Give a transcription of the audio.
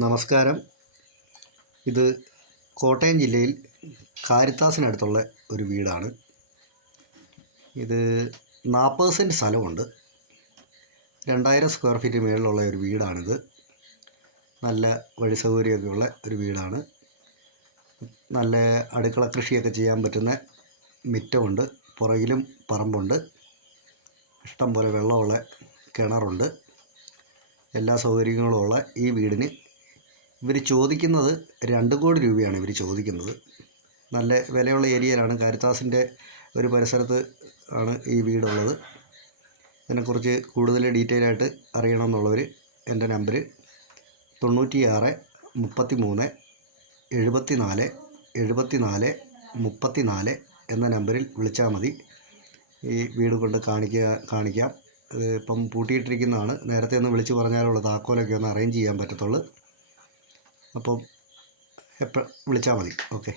നമസ്കാരം. ഇത് കോട്ടയം ജില്ലയിൽ കാരിത്താസിനടുത്തുള്ള ഒരു വീടാണ്. ഇത് നാൽപ്പത് സെന്റ് സ്ഥലമുണ്ട്. രണ്ടായിരം സ്ക്വയർ ഫീറ്റ് മുകളിലുള്ള ഒരു വീടാണിത്. നല്ല വഴി സൗകര്യമൊക്കെ ഉള്ള ഒരു വീടാണ്. നല്ല അടുക്കള കൃഷിയൊക്കെ ചെയ്യാൻ പറ്റുന്ന മിറ്റമുണ്ട്. പുറകിലും പറമ്പുണ്ട്. ഇഷ്ടം പോലെ വെള്ളമുള്ള കിണറുണ്ട്. എല്ലാ സൗകര്യങ്ങളുമുള്ള ഈ വീടിന് ഇവർ ചോദിക്കുന്നത് രണ്ട് കോടി രൂപയാണ് ഇവർ ചോദിക്കുന്നത്. നല്ല വിലയുള്ള ഏരിയയിലാണ്. കാരിത്താസിന്റെ ഒരു പരിസരത്ത് ആണ് ഈ വീടുള്ളത്. ഇതിനെക്കുറിച്ച് കൂടുതൽ ഡീറ്റെയിൽ ആയിട്ട് അറിയണമെന്നുള്ളവർ എന്റെ നമ്പർ തൊണ്ണൂറ്റിയാറ് മുപ്പത്തി മൂന്ന് എഴുപത്തി നാല് എഴുപത്തി നാല് മുപ്പത്തി നാല് എന്ന നമ്പറിൽ വിളിച്ചാൽ മതി. ഈ വീട് കൊണ്ട് കാണിക്കുക കാണിക്കാം. ഇപ്പം പൂട്ടിയിട്ടിരിക്കുന്നതാണ്. നേരത്തെ ഒന്ന് വിളിച്ച് പറഞ്ഞാലുള്ള താക്കോലൊക്കെ ഒന്ന് അറേഞ്ച് ചെയ്യാൻ പറ്റത്തുള്ളൂ. അപ്പം എപ്പോൾ വിളിച്ചാൽ മതി. ഓക്കെ.